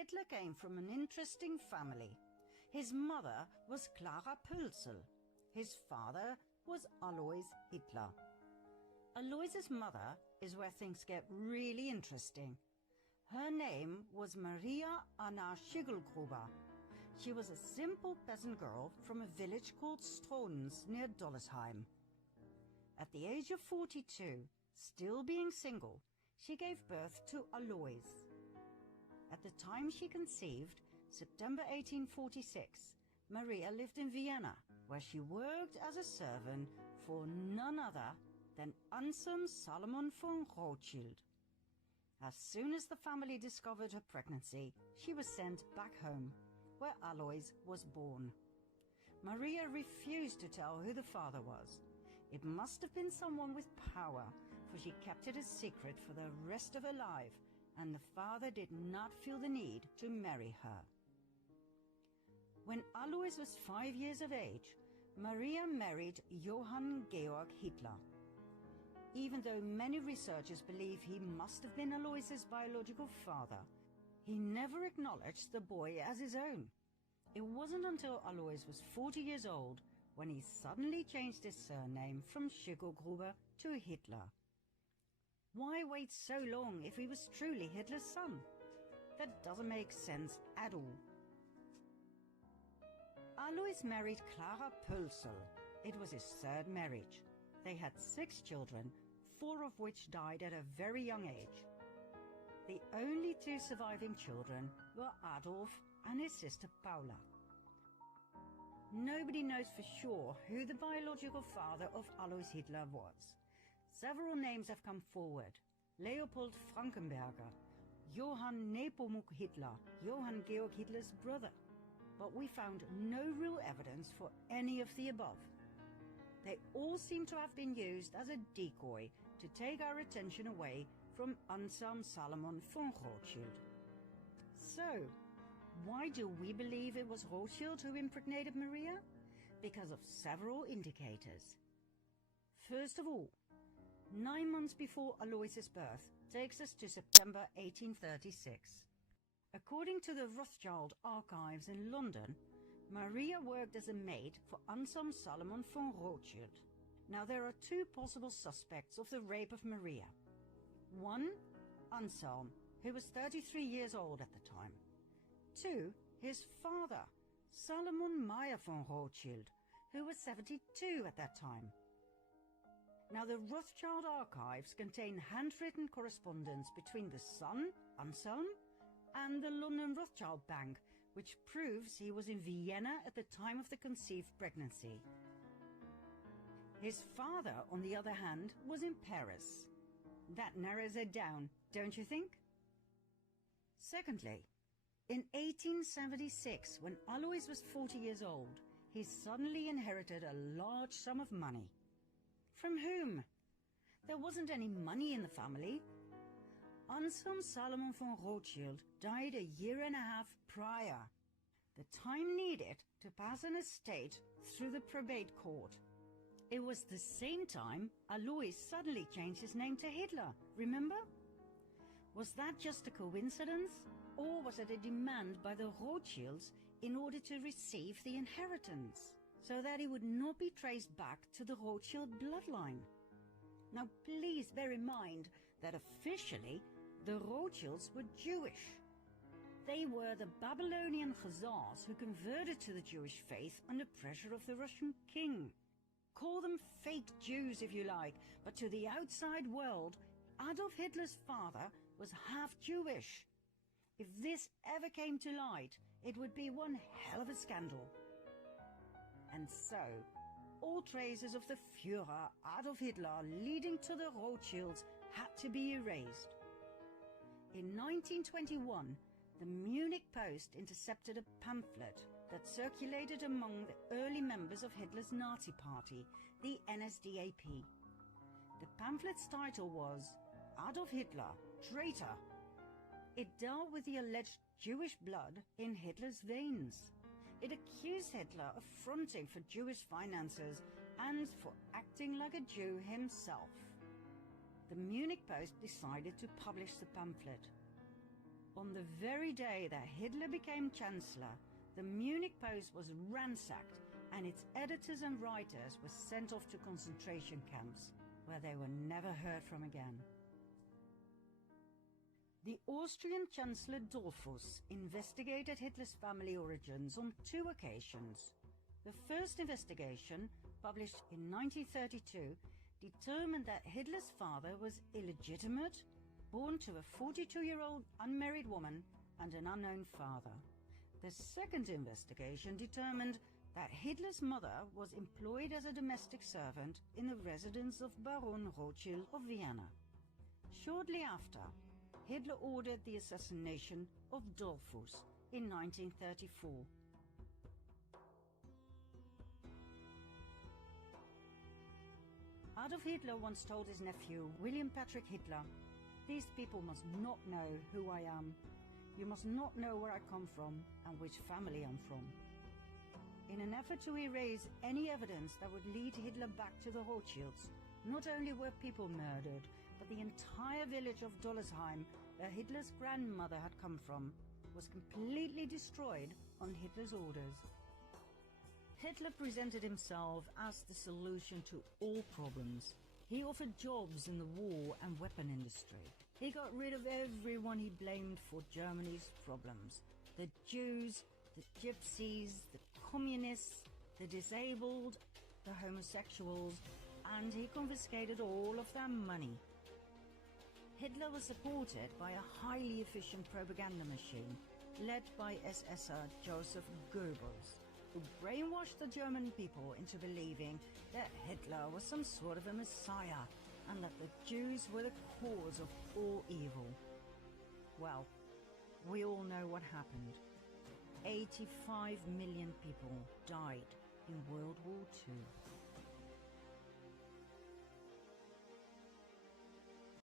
Hitler came from an interesting family. His mother was Clara Pölzl. His father was Alois Hitler. Alois's mother is where things get really interesting. Her name was Maria Anna Schiggelgruber. She was a simple peasant girl from a village called Strons near Dollersheim. At the age of 42, still being single, she gave birth to Alois. At the time she conceived, September 1846, Maria lived in Vienna, where she worked as a servant for none other than Anselm Salomon von Rothschild. As soon as the family discovered her pregnancy, she was sent back home, where Alois was born. Maria refused to tell who the father was. It must have been someone with power, for she kept it a secret for the rest of her life, and the father did not feel the need to marry her. When Alois was 5 years of age, Maria married Johann Georg Hitler. Even though many researchers believe he must have been Alois's biological father, he never acknowledged the boy as his own. It wasn't until Alois was 40 years old when he suddenly changed his surname from Schiggelgruber to Hitler. Why wait so long if he was truly Hitler's son? That doesn't make sense at all. Alois married Clara Pölzl. It was his third marriage. They had 6 children, 4 of which died at a very young age. The only 2 surviving children were Adolf and his sister Paula. Nobody knows for sure who the biological father of Alois Hitler was. Several names have come forward: Leopold Frankenberger, Johann Nepomuk Hitler, Johann Georg Hitler's brother. But we found no real evidence for any of the above. They all seem to have been used as a decoy to take our attention away from Anselm Salomon von Rothschild. So, why do we believe it was Rothschild who impregnated Maria? Because of several indicators. First of all, 9 months before Alois's birth takes us to September 1836. According to the Rothschild archives in London, Maria worked as a maid for Anselm Salomon von Rothschild. Now there are 2 possible suspects of the rape of Maria. One, Anselm, who was 33 years old at the time. 2, his father, Salomon Meyer von Rothschild, who was 72 at that time. Now the Rothschild archives contain handwritten correspondence between the son, Anselm, and the London Rothschild Bank, which proves he was in Vienna at the time of the conceived pregnancy. His father, on the other hand, was in Paris. That narrows it down, don't you think? Secondly, in 1876, when Alois was 40 years old, he suddenly inherited a large sum of money. From whom? There wasn't any money in the family. Anselm Salomon von Rothschild died a year and a half prior, the time needed to pass an estate through the probate court. It was the same time Alois suddenly changed his name to Hitler, remember? Was that just a coincidence, or was it a demand by the Rothschilds in order to receive the inheritance, so that he would not be traced back to the Rothschild bloodline? Now please bear in mind that officially the Rothschilds were Jewish. They were the Babylonian Khazars who converted to the Jewish faith under pressure of the Russian king. Call them fake Jews if you like, but to the outside world, Adolf Hitler's father was half Jewish. If this ever came to light, it would be one hell of a scandal. And so, all traces of the Führer Adolf Hitler leading to the Rothschilds had to be erased. In 1921, the Munich Post intercepted a pamphlet that circulated among the early members of Hitler's Nazi party, the NSDAP. The pamphlet's title was Adolf Hitler, Traitor. It dealt with the alleged Jewish blood in Hitler's veins. It accused Hitler of fronting for Jewish finances and for acting like a Jew himself. The Munich Post decided to publish the pamphlet. On the very day that Hitler became Chancellor, the Munich Post was ransacked and its editors and writers were sent off to concentration camps, where they were never heard from again. The Austrian Chancellor Dollfuss investigated Hitler's family origins on 2 occasions. The first investigation, published in 1932, determined that Hitler's father was illegitimate, born to a 42-year-old unmarried woman and an unknown father. The second investigation determined that Hitler's mother was employed as a domestic servant in the residence of Baron Rothschild of Vienna. Shortly after, Hitler ordered the assassination of Dollfuss in 1934. Adolf Hitler once told his nephew, William Patrick Hitler, "These people must not know who I am. You must not know where I come from and which family I'm from." In an effort to erase any evidence that would lead Hitler back to the Rothschilds, not only were people murdered, but the entire village of Dollersheim, where Hitler's grandmother had come from, was completely destroyed on Hitler's orders. Hitler presented himself as the solution to all problems. He offered jobs in the war and weapon industry. He got rid of everyone he blamed for Germany's problems. The Jews, the Gypsies, the communists, the disabled, the homosexuals, and he confiscated all of their money. Hitler was supported by a highly efficient propaganda machine led by SSer Joseph Goebbels, who brainwashed the German people into believing that Hitler was some sort of a messiah and that the Jews were the cause of all evil. Well, we all know what happened. 85 million people died in World War II.